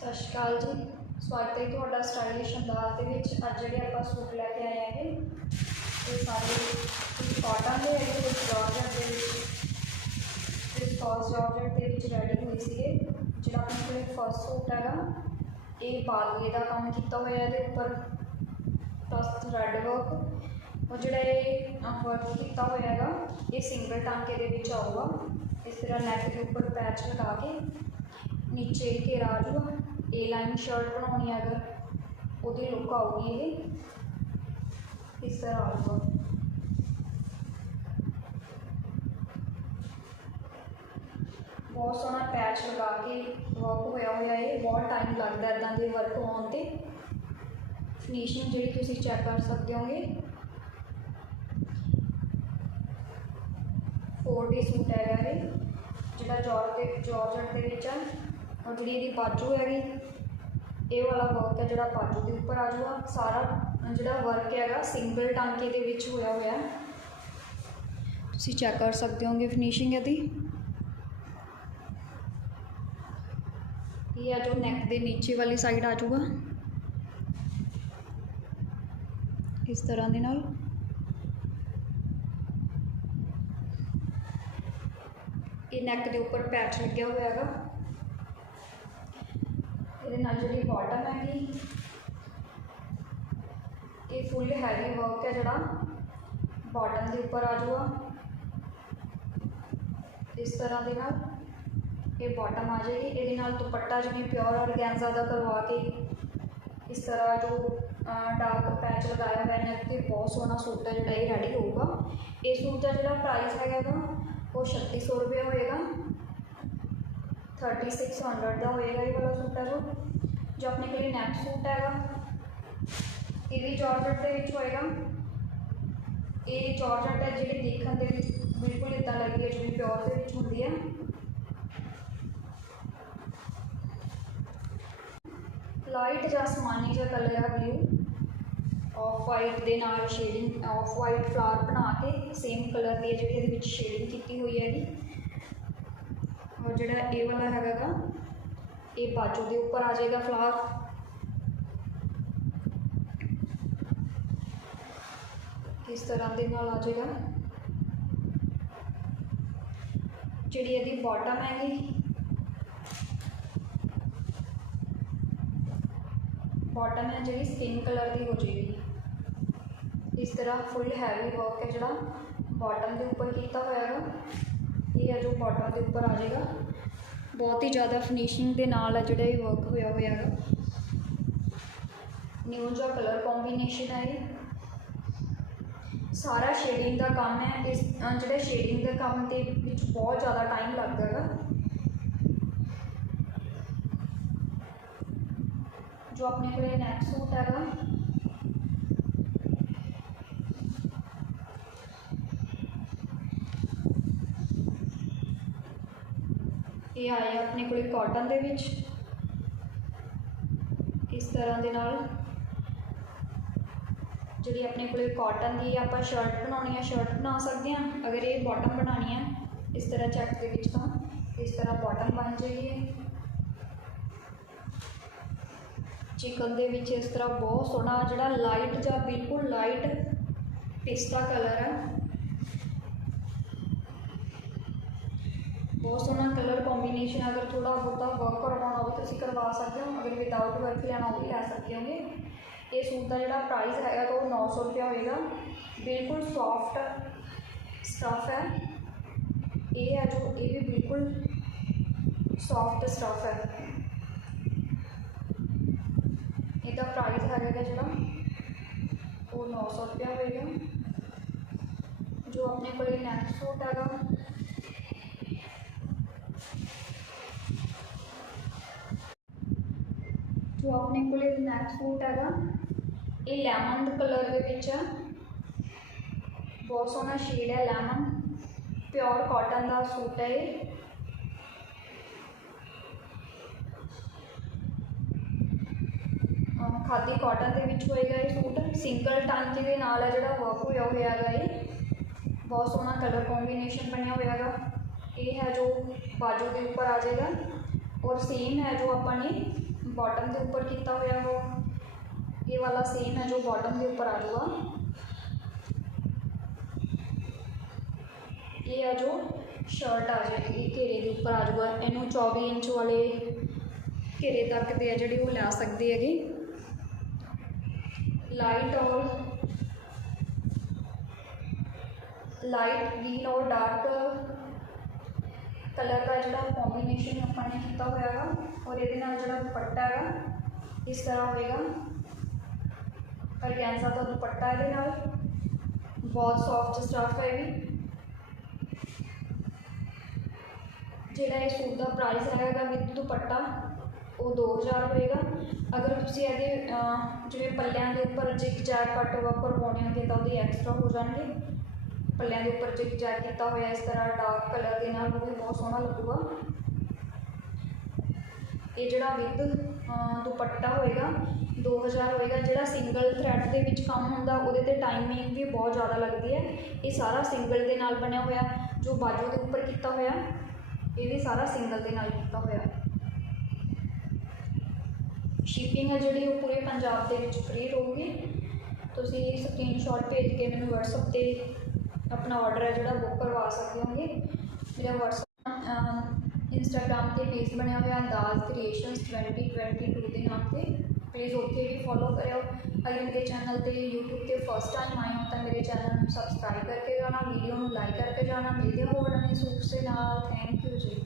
ਸਤਿ ਸ਼੍ਰੀ ਅਕਾਲ ਜੀ। ਸਵਾਗਤ ਹੈ ਤੁਹਾਡਾ ਸਟਾਈਲਿਸ਼ ਅੰਦਾਜ਼ ਦੇ ਵਿੱਚ। ਅੱਜ ਜਿਹੜੇ ਆਪਾਂ ਸੂਟ ਲੈ ਕੇ ਆਏ ਹੈਗੇ, ਇਹ ਸਾਰੇ ਕੁਝ ਕਾਟਨ ਦੇ ਹੈਗੇ ਕੁਝ ਜਾਰਜਟ ਦੇ ਵਿੱਚ ਕੁਝ ਫਾਲਸ ਜਾਰਜਟ ਦੇ ਵਿੱਚ ਰੈਡੀ ਹੋਏ ਸੀਗੇ। ਜਿਹੜਾ ਆਪਣੇ ਕੋਲ ਫਸਟ ਸੂਟ ਹੈਗਾ, ਇਹ ਬਾਲਵੇ ਦਾ ਕੰਮ ਕੀਤਾ ਹੋਇਆ ਇਹਦੇ ਉੱਪਰ ਪਲੱਸ ਰੈਡ ਵਰਕ ਉਹ ਜਿਹੜਾ ਇਹ ਵਰਕ ਕੀਤਾ ਹੋਇਆ ਹੈਗਾ, ਇਹ ਸਿੰਗਲ ਟਾਂਕੇ ਦੇ ਵਿੱਚ ਆਊਗਾ। ਇਸ ਤਰ੍ਹਾਂ ਨੈਕ ਦੇ ਉੱਪਰ ਪੈਚ ਲਗਾ ਕੇ, ਨੀਚੇ ਘੇਰਾ ਆ। ਜਾਊਗਾ ਏ ਲਾਈਨ ਸ਼ਰਟ ਬਣਾਉਣੀ ਹੈ ਅਗਰ, ਉਹਦੀ ਲੁੱਕ ਆਊਗੀ ਇਹ। ਇਸ ਤਰ੍ਹਾਂ ਆਊਗਾ। ਬਹੁਤ ਸੋਹਣਾ ਪੈਚ ਲਗਾ ਕੇ ਵਰਕ ਹੋਇਆ ਹੋਇਆ ਇਹ, ਬਹੁਤ ਟਾਈਮ ਲੱਗਦਾ ਇਦਾਂ ਦੇ ਵਰਕ ਹੋਣ ਤੇ। ਫਿਨਿਸ਼ਿੰਗ ਜਿਹੜੀ ਤੁਸੀਂ ਚੈੱਕ ਕਰ ਸਕਦੇ ਹੋਗੇ। 4D ਸੂਟ ਹੈਗਾ ਇਹ, ਜਿਹੜਾ ਜੌਰ ਦੇ ਜੌਰਜਟ ਦੇ ਵਿੱਚ ਆ। ਔਰ ਜਿਹੜੀ ਇਹਦੀ ਬਾਜੂ ਹੈਗੀ ਇਹ ਵਾਲਾ ਵਰਕ ਹੈ ਜਿਹੜਾ ਬਾਜੂ ਦੇ ਉੱਪਰ ਆ ਜਾਊਗਾ ਸਾਰਾ ਜਿਹੜਾ ਵਰਕ ਹੈਗਾ ਸਿੰਗਲ ਟਾਂਕੇ ਦੇ ਵਿੱਚ ਹੋਇਆ ਹੋਇਆ ਹੈ। ਤੁਸੀਂ ਚੈੱਕ ਕਰ ਸਕਦੇ ਹੋਗੇ ਫਿਨਿਸ਼ਿੰਗ ਇਹਦੀ ਇਹ ਆ ਜੋ ਨੈਕ ਦੇ ਨੀਚੇ ਵਾਲੀ ਸਾਈਡ ਆ ਜਾਊਗਾ ਇਸ ਤਰ੍ਹਾਂ ਦੇ ਨਾਲ ਇਹ ਨੈਕ ਦੇ ਉੱਪਰ ਪੈਚ ਲੱਗਿਆ ਹੋਇਆ ਹੈਗਾ जी बॉटम है ये फुल हैवी वर्क है जरा। बॉटम के उपर आ जाऊगा इस तरह के ना ये बॉटम आ जाएगी। ये दुपट्टा जिन्हें प्योर और गैंजा का करवा के इस तरह जो डार्क पैच लगाया हुआ है कि बहुत सोहना सूट है जोड़ा ये रेडी होगा इस सूट का जो प्राइस है वो छत्ती सौ रुपया होएगा 3600 ਰੁਪਏ ਹੋਏਗਾ 3600 ਦਾ ਹੋਏਗਾ ਇਹ ਵਾਲਾ ਸੂਟ ਹੈ ਜੋ ਜੋ ਆਪਣੇ ਕੋਲ ਨੈਕ ਸੂਟ ਹੈਗਾ ਇਹ ਵੀ ਜਾਰਜਟ ਦੇ ਵਿੱਚ ਹੋਏਗਾ ਇਹ ਜਾਰਜਟ ਹੈ ਜਿਹੜੀ ਦੇਖਣ ਦੇ ਵਿੱਚ ਬਿਲਕੁਲ ਇਦਾਂ ਲੱਗਦੀ ਹੈ ਜਿਵੇਂ ਪਿਓਰ ਦੇ ਵਿੱਚ ਹੁੰਦੀ ਹੈ ਲਾਈਟ ਜਾਂ ਅਸਮਾਨੀ ਜਿਹਾ ਕਲਰ ਹੈ ਬਲੂ ਆਫ ਵਾਈਟ ਦੇ ਨਾਲ ਸ਼ੇਡਿੰਗ ਆਫ ਵਾਈਟ ਫਲਾਵਰ ਬਣਾ ਕੇ ਸੇਮ ਕਲਰ ਦੀ ਹੈ ਜਿਹੜੀ ਇਹਦੇ ਵਿੱਚ ਸ਼ੇਡਿੰਗ ਕੀਤੀ ਹੋਈ ਹੈਗੀ ਔਰ ਜਿਹੜਾ ਇਹ ਵਾਲਾ ਹੈਗਾ ਇਹ ਬਾਜੂ ਦੇ ਉੱਪਰ ਆ ਜਾਏਗਾ ਫਲਾਰ ਇਸ ਤਰ੍ਹਾਂ ਦੇ ਨਾਲ ਆ ਜਾਏਗਾ। ਜਿਹੜੀ ਇਹਦੀ ਬਾਟਮ ਹੈਗੀ ਬਾਟਮ ਹੈ ਜਿਹੜੀ ਸਕਿਨ ਕਲਰ ਦੀ ਹੋ ਜਾਏਗੀ। ਇਸ ਤਰ੍ਹਾਂ ਫੁੱਲ ਹੈਵੀ ਵਰਕ ਹੈ ਜਿਹੜਾ। ਬਾਟਮ ਦੇ ਉੱਪਰ ਕੀਤਾ ਹੋਇਆ ਹੈਗਾ ਇਹ ਹੈ ਜੋ ਬਾਟਮ ਦੇ ਉੱਪਰ ਆ ਜਾਏਗਾ ਬਹੁਤ ਹੀ ਜ਼ਿਆਦਾ ਫਿਨਿਸ਼ਿੰਗ ਦੇ ਨਾਲ ਹੈ ਜਿਹੜਾ ਇਹ ਵਰਕ ਹੋਇਆ ਹੋਇਆ ਹੈਗਾ ਨਿਊ ਜਿਹਾ ਕਲਰ ਕੰਬੀਨੇਸ਼ਨ ਹੈ ਇਹ ਸਾਰਾ ਸ਼ੇਡਿੰਗ ਦਾ ਕੰਮ ਹੈ ਇਸ ਅਹ ਜਿਹੜੇ ਸ਼ੇਡਿੰਗ ਦੇ ਕੰਮ ਦੇ ਵਿੱਚ ਬਹੁਤ ਜ਼ਿਆਦਾ ਟਾਈਮ ਲੱਗਦਾ ਹੈਗਾ ਜੋ ਆਪਣੇ ਕੋਲੇ ਨੈਕ ਸੂਟ ਹੈਗਾ ਇਹ ਆਇਆ ਆਪਣੇ ਕੋਲੇ ਕਾਟਨ ਦੇ ਵਿੱਚ। ਇਸ ਤਰ੍ਹਾਂ ਦੇ ਨਾਲ ਜਿਹੜੀ ਆਪਣੇ ਕੋਲੇ ਕਾਟਨ ਦੀ ਆਪਾਂ ਸ਼ਰਟ ਬਣਾਉਣੀ ਆ ਸ਼ਰਟ ਬਣਾ ਸਕਦੇ ਹਾਂ ਅਗਰ ਇਹ ਬਾਟਮ ਬਣਾਉਣੀ ਹੈ ਇਸ ਤਰ੍ਹਾਂ ਚੈੱਕ ਦੇ ਵਿੱਚ ਤਾਂ ਇਸ ਤਰ੍ਹਾਂ ਬਾਟਮ ਬਣ ਜਾਈਏ। ਚਿਕਨ ਦੇ ਵਿੱਚ ਇਸ ਤਰ੍ਹਾਂ ਬਹੁਤ ਸੋਹਣਾ ਜਿਹੜਾ ਲਾਈਟ ਜਾਂ ਬਿਲਕੁਲ ਲਾਈਟ ਪਿਸਤਾ ਕਲਰ ਹੈ ਬਹੁਤ ਸੋਹਣਾ ਕਲਰ ਕੰਬੀਨੇਸ਼ਨ ਅਗਰ ਥੋੜਾ ਬਹੁਤਾ ਵਰਕ ਕਰਵਾਉਣਾ ਹੋਵੇ ਤੁਸੀਂ ਕਰਵਾ ਸਕਦੇ ਹੋ ਅਗਰ ਵਿਦਆਊਟ ਵਰਕ ਲੈਣਾ ਉਹ ਵੀ ਲੈ ਸਕਦੇ ਹੋਗੇ ਇਹ ਸੂਟ ਦਾ ਜਿਹੜਾ ਪ੍ਰਾਈਸ ਹੈਗਾ ਤਾਂ ਉਹ 900 ਰੁਪਏ ਹੋਏਗਾ ਬਿਲਕੁਲ ਸੌਫਟ ਸਟਫ ਹੈ ਇਹ ਹੈ ਜੋ ਇਹ ਵੀ ਬਿਲਕੁਲ ਸੌਫਟ ਸਟਫ ਹੈ ਇਹਦਾ ਪ੍ਰਾਈਸ ਹੈਗਾ ਜਿਹੜਾ ਉਹ 900 ਰੁਪਏ ਹੋਏਗਾ ਜੋ ਆਪਣੇ ਕੋਲੇ ਨੈਕ ਸੂਟ ਹੈਗਾ ਜੋ ਆਪਣੇ ਕੋਲੇ ਨੈਕ ਸੂਟ ਹੈਗਾ ਇਹ ਲੈਮਨ ਕਲਰ ਦੇ ਵਿੱਚ ਹੈ ਬਹੁਤ ਸੋਹਣਾ ਸ਼ੇਡ ਹੈ ਲੈਮਨ ਪਿਓਰ ਕਾਟਨ ਦਾ ਸੂਟ ਹੈ ਇਹ ਅਹ ਖਾਦੀ ਕਾਟਨ ਦੇ ਵਿੱਚ ਹੋਏਗਾ ਇਹ ਸੂਟ ਸਿੰਗਲ ਟਾਂਕੇ ਦੇ ਨਾਲ ਹੈ ਜਿਹੜਾ ਵਰਕ ਹੋਇਆ ਹੋਇਆ ਹੈਗਾ ਇਹ ਬਹੁਤ ਸੋਹਣਾ ਕਲਰ ਕੰਬੀਨੇਸ਼ਨ ਬਣਿਆ ਹੋਇਆ ਹੈਗਾ ਇਹ ਹੈ ਜੋ ਬਾਜੂ ਦੇ ਉੱਪਰ ਆ ਜਾਏਗਾ ਔਰ ਸੇਮ ਹੈ ਜੋ ਆਪਾਂ ਨੇ ਬਾਟਮ ਦੇ ਉੱਪਰ ਕੀਤਾ ਹੋਇਆ ਉਹ ਇਹ ਵਾਲਾ ਸੇਮ ਹੈ ਜੋ ਬਾਟਮ ਦੇ ਉੱਪਰ ਆ ਜਾਊਗਾ ਇਹ ਆ ਜੋ ਸ਼ਰਟ ਆ ਜਾਏਗੀ ਘੇਰੇ ਦੇ ਉੱਪਰ ਆ ਜਾਊਗਾ ਇਹਨੂੰ 24 ਇੰਚ ਵਾਲੇ ਘੇਰੇ ਤੱਕ ਦੇ ਆ ਜਿਹੜੇ ਉਹ ਲੈ ਸਕਦੇ ਹੈਗੇ ਲਾਈਟ ਔਰ ਲਾਈਟ ਗ੍ਰੀਨ ਔਰ ਡਾਰਕ ਕਲਰ ਦਾ ਜਿਹੜਾ ਕੰਬੀਨੇਸ਼ਨ ਆਪਾਂ ਨੇ ਕੀਤਾ ਹੋਇਆ ਹੈਗਾ ਔਰ ਇਹਦੇ ਨਾਲ ਜਿਹੜਾ ਦੁਪੱਟਾ ਹੈਗਾ ਇਸ ਤਰ੍ਹਾਂ ਹੋਏਗਾ। ਔਰਗੈਂਜ਼ਾ ਦਾ ਦੁਪੱਟਾ ਇਹਦੇ ਨਾਲ, ਬਹੁਤ ਸੌਫਟ ਸਟਫ ਹੈ ਵੀ ਜਿਹੜਾ ਇਹ ਸੂਟ ਦਾ ਪ੍ਰਾਈਸ ਹੈਗਾ ਵਿਦ ਦੁਪੱਟਾ, ਉਹ 2000 ਹੋਏਗਾ। ਅਗਰ ਤੁਸੀਂ ਇਹਦੇ ਜਿਵੇਂ ਪੱਲਿਆਂ ਦੇ ਉੱਪਰ ਜਿਗ ਜੈਗ ਕੱਟ ਵਰਕ ਕਰਵਾਉਣੇ ਹੋਣਗੇ ਤਾਂ ਉਹਦੇ ਐਕਸਟਰਾ ਹੋ ਜਾਣਗੇ। ਪੱਲਿਆਂ ਦੇ ਉੱਪਰ ਜਿਗ ਜੈਗ ਕੀਤਾ ਹੋਇਆ ਇਸ ਤਰ੍ਹਾਂ ਡਾਰਕ ਕਲਰ ਦੇ ਨਾਲ ਉਹ ਵੀ ਬਹੁਤ ਸੋਹਣਾ ਲੱਗੂਗਾ। ਇਹ ਜਿਹੜਾ ਵਿਦ ਦੁਪੱਟਾ ਹੋਏਗਾ 2000 ਹੋਏਗਾ, ਜਿਹੜਾ ਸਿੰਗਲ ਥਰੈਡ ਦੇ ਵਿੱਚ ਕੰਮ ਹੁੰਦਾ, ਉਹਦੇ ਤੇ ਟਾਈਮਿੰਗ ਵੀ ਬਹੁਤ ਜ਼ਿਆਦਾ ਲੱਗਦੀ ਹੈ। ਇਹ ਸਾਰਾ ਸਿੰਗਲ ਦੇ ਨਾਲ ਬਣਿਆ ਹੋਇਆ, ਜੋ ਬਾਜੂ ਦੇ ਉੱਪਰ ਕੀਤਾ ਹੋਇਆ, ਇਹ ਵੀ ਸਾਰਾ ਸਿੰਗਲ ਦੇ ਨਾਲ ਕੀਤਾ ਹੋਇਆ। ਸ਼ਿਪਿੰਗ ਹੈ ਜਿਹੜੀ, ਉਹ ਪੂਰੇ ਪੰਜਾਬ ਦੇ ਵਿੱਚ ਫ੍ਰੀ ਰਹੂਗੀ। ਤੁਸੀਂ ਸਕਰੀਨਸ਼ਾਟ ਭੇਜ ਕੇ ਮੈਨੂੰ WhatsApp ਤੇ ਆਪਣਾ ਆਰਡਰ ਹੈ ਜਿਹੜਾ ਬੁੱਕ ਕਰਵਾ ਸਕਦੇ ਹੋਗੇ। ਮੇਰਾ WhatsApp ਇੰਸਟਾਗ੍ਰam ਤੇ ਪੇਜ ਬਣਿਆ ਹੋਇਆ, ਅੰਦਾਜ਼ ਕ੍ਰੀਏਸ਼ਨਸ 2022 ਦੇ ਨਾਮ ਤੇ। ਪਲੀਜ਼ ਉੱਥੇ ਵੀ ਫੋਲੋ ਕਰਿਓ। ਅਗਰ ਮੇਰੇ ਚੈਨਲ ਤੇ YouTube ਤੇ ਫਸਟ ਟਾਈਮ ਆਏ ਹੋ, ਤਾਂ ਮੇਰੇ ਚੈਨਲ ਨੂੰ ਸਬਸਕ੍ਰਾਈਬ ਕਰਕੇ ਜਾਣਾ ਵੀਡੀਓ ਨੂੰ ਲਾਈਕ ਕਰਕੇ ਜਾਣਾ ਮਿਲਦੇ ਹੋਰ ਨਵੇਂ ਸੂਟ ਦੇ ਨਾਲ। ਥੈਂਕ ਯੂ ਜੀ।